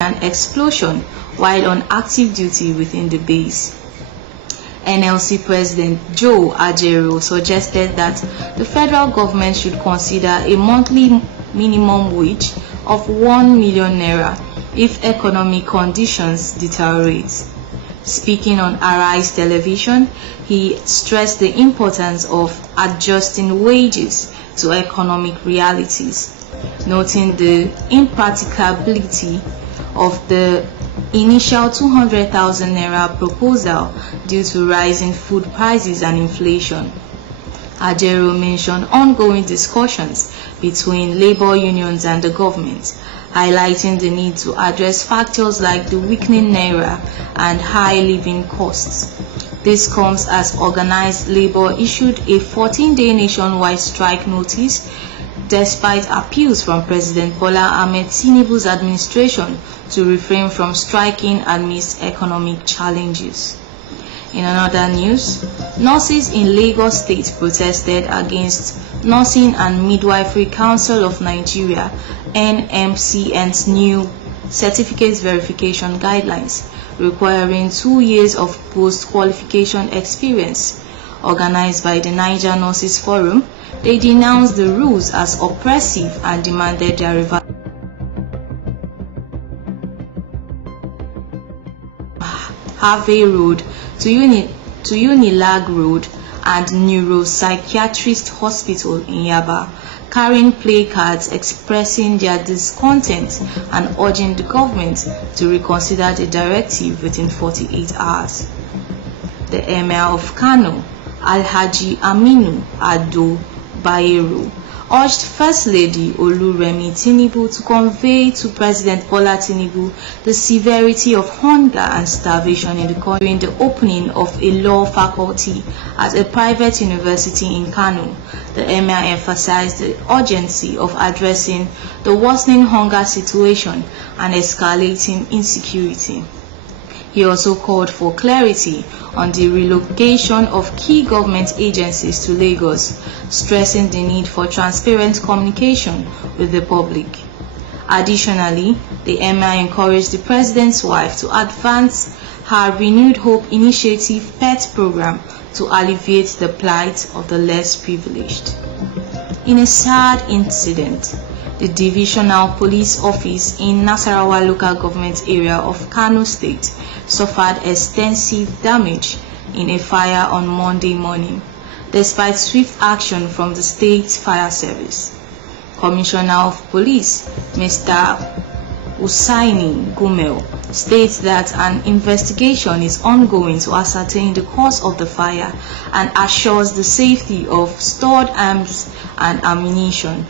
an explosion while on active duty within the base. NLC President Joe Ajaero suggested that the federal government should consider a monthly minimum wage of 1 million naira if economic conditions deteriorate. Speaking on Arise Television, he stressed the importance of adjusting wages to economic realities, noting the impracticability of the initial 200,000 naira proposal due to rising food prices and inflation. Ajaero mentioned ongoing discussions between labor unions and the government, highlighting the need to address factors like the weakening naira and high living costs. This comes as organized labor issued a 14-day nationwide strike notice despite appeals from President Bola Ahmed Tinubu's administration to refrain from striking amidst economic challenges. In another news, nurses in Lagos State protested against Nursing and Midwifery Council of Nigeria (NMCN's) new certificate verification guidelines requiring 2 years of post-qualification experience. Organized by the Niger Nurses Forum, they denounced the rules as oppressive and demanded their reversal. Harvey Road to Unilag Road and Neuropsychiatrist Hospital in Yaba, carrying placards expressing their discontent and urging the government to reconsider the directive within 48 hours. The Emir of Kano, Alhaji Aminu Ado Bayero, urged First Lady Oluremi Tinubu to convey to President Bola Tinubu the severity of hunger and starvation in the country during the opening of a law faculty at a private university in Kano. The Emir emphasized the urgency of addressing the worsening hunger situation and escalating insecurity. He also called for clarity on the relocation of key government agencies to Lagos, stressing the need for transparent communication with the public. Additionally, the Emir encouraged the President's wife to advance her Renewed Hope Initiative PET program to alleviate the plight of the less privileged. In a sad incident, the Divisional Police Office in Nasarawa local government area of Kano State suffered extensive damage in a fire on Monday morning, despite swift action from the state fire service. Commissioner of Police, Mr. Usaini Gumel, states that an investigation is ongoing to ascertain the cause of the fire and assures the safety of stored arms and ammunition.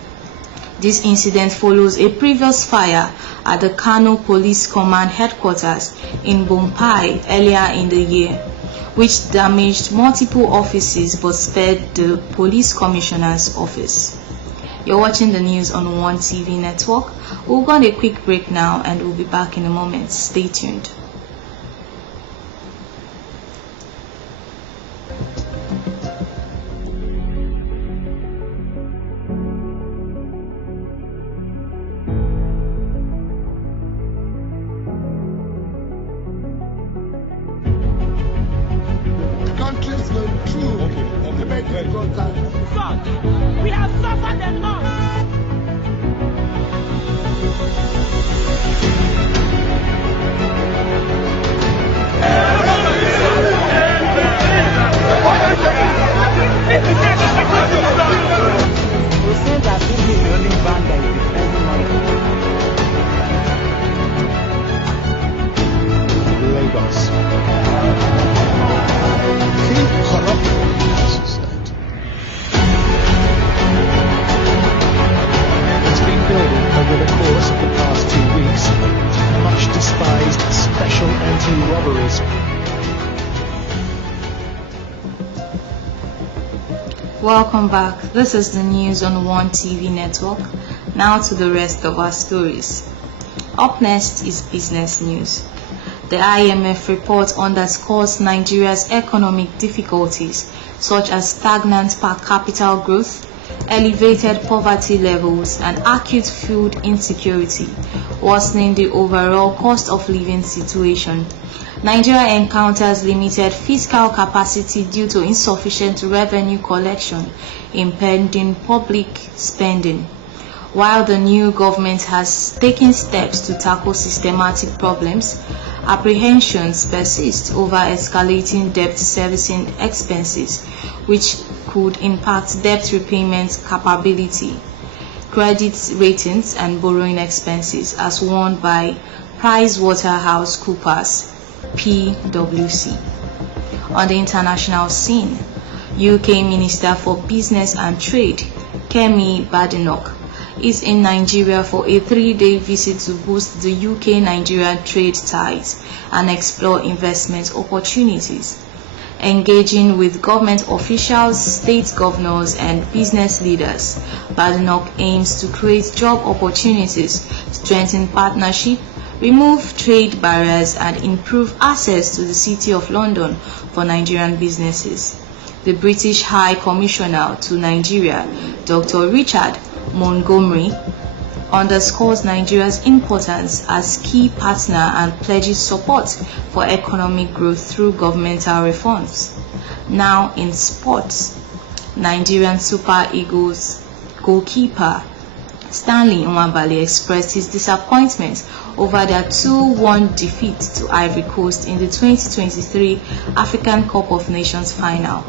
This incident follows a previous fire at the Kano Police Command Headquarters in Bompai earlier in the year, which damaged multiple offices but spared the Police Commissioner's office. You're watching the news on One TV Network. We'll go on a quick break now and we'll be back in a moment. Stay tuned. Countries go through the medical contact. We have suffered enough. We say that this is the only band that is defending Lagos. Keep corrupting, she said. It's been building over the course of the past 2 weeks. Much despised special anti-robberies. Welcome back. This is the news on One TV Network. Now to the rest of our stories. Up next is business news. The IMF report underscores Nigeria's economic difficulties, such as stagnant per capita growth, elevated poverty levels, and acute food insecurity, worsening the overall cost of living situation. Nigeria encounters limited fiscal capacity due to insufficient revenue collection, impeding public spending. While the new government has taken steps to tackle systematic problems, apprehensions persist over escalating debt servicing expenses, which could impact debt repayment capability, credit ratings, and borrowing expenses, as warned by PricewaterhouseCoopers (PwC). On the international scene, UK Minister for Business and Trade Kemi Badenoch is in Nigeria for a 3-day visit to boost the UK-Nigeria trade ties and explore investment opportunities. Engaging with government officials, state governors, and business leaders, Badenoch aims to create job opportunities, strengthen partnership, remove trade barriers, and improve access to the City of London for Nigerian businesses. The British High Commissioner to Nigeria, Dr. Richard Montgomery, underscores Nigeria's importance as key partner and pledges support for economic growth through governmental reforms. Now in sports, Nigerian Super Eagles goalkeeper Stanley Nwabali expressed his disappointment over their 2-1 defeat to Ivory Coast in the 2023 African Cup of Nations final.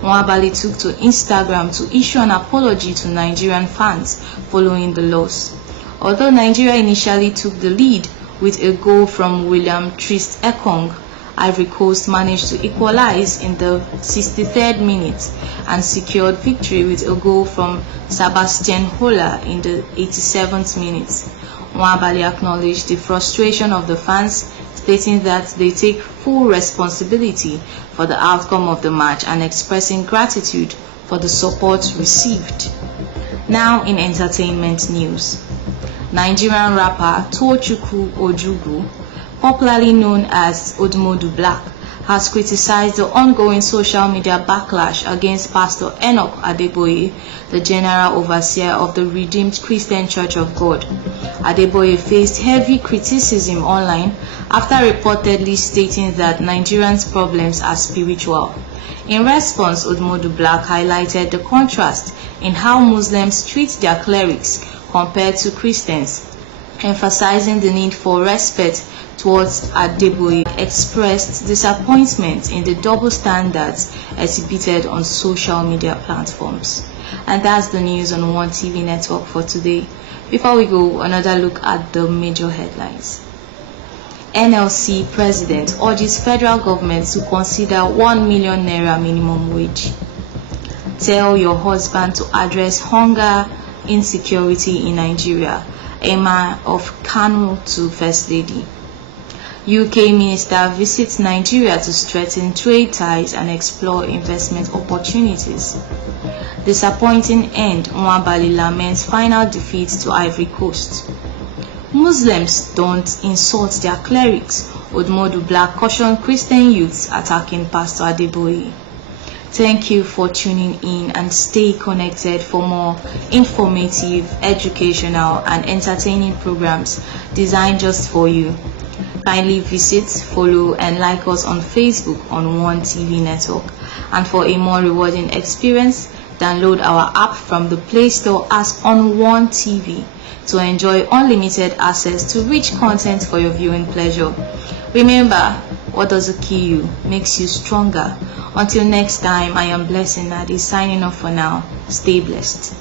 Nwabali took to Instagram to issue an apology to Nigerian fans following the loss. Although Nigeria initially took the lead with a goal from William Trist Ekong, Ivory Coast managed to equalize in the 63rd minute and secured victory with a goal from Sebastian Hola in the 87th minute. Nwabali acknowledged the frustration of the fans, stating that they take full responsibility for the outcome of the match and expressing gratitude for the support received. Now in entertainment news, Nigerian rapper Tochukwu Ojukwu, popularly known as Odumodu Black, has criticized the ongoing social media backlash against Pastor Enoch Adeboye, the General Overseer of the Redeemed Christian Church of God. Adeboye faced heavy criticism online after reportedly stating that Nigerians' problems are spiritual. In response, Odumodu Black highlighted the contrast in how Muslims treat their clerics compared to Christians, emphasizing the need for respect towards Adeboye. Expressed disappointment in the double standards exhibited on social media platforms. And that's the news on One TV Network for today. Before we go, another look at the major headlines. NLC President urges federal government to consider 1 million naira minimum wage. Tell your husband to address hunger insecurity in Nigeria. Emma of Kano to First Lady. UK Minister visits Nigeria to strengthen trade ties and explore investment opportunities. Disappointing end, Nwabali laments final defeat to Ivory Coast. Muslims don't insult their clerics. Odumodu Black cautioned Christian youths attacking Pastor Adeboye. Thank you for tuning in and stay connected for more informative, educational, and entertaining programs designed just for you. Kindly visit, follow, and like us on Facebook on One TV Network. And for a more rewarding experience, download our app from the Play Store as On One TV to enjoy unlimited access to rich content for your viewing pleasure. Remember, what doesn't kill you makes you stronger. Until next time, I am Blessing Nadi signing off for now. Stay blessed.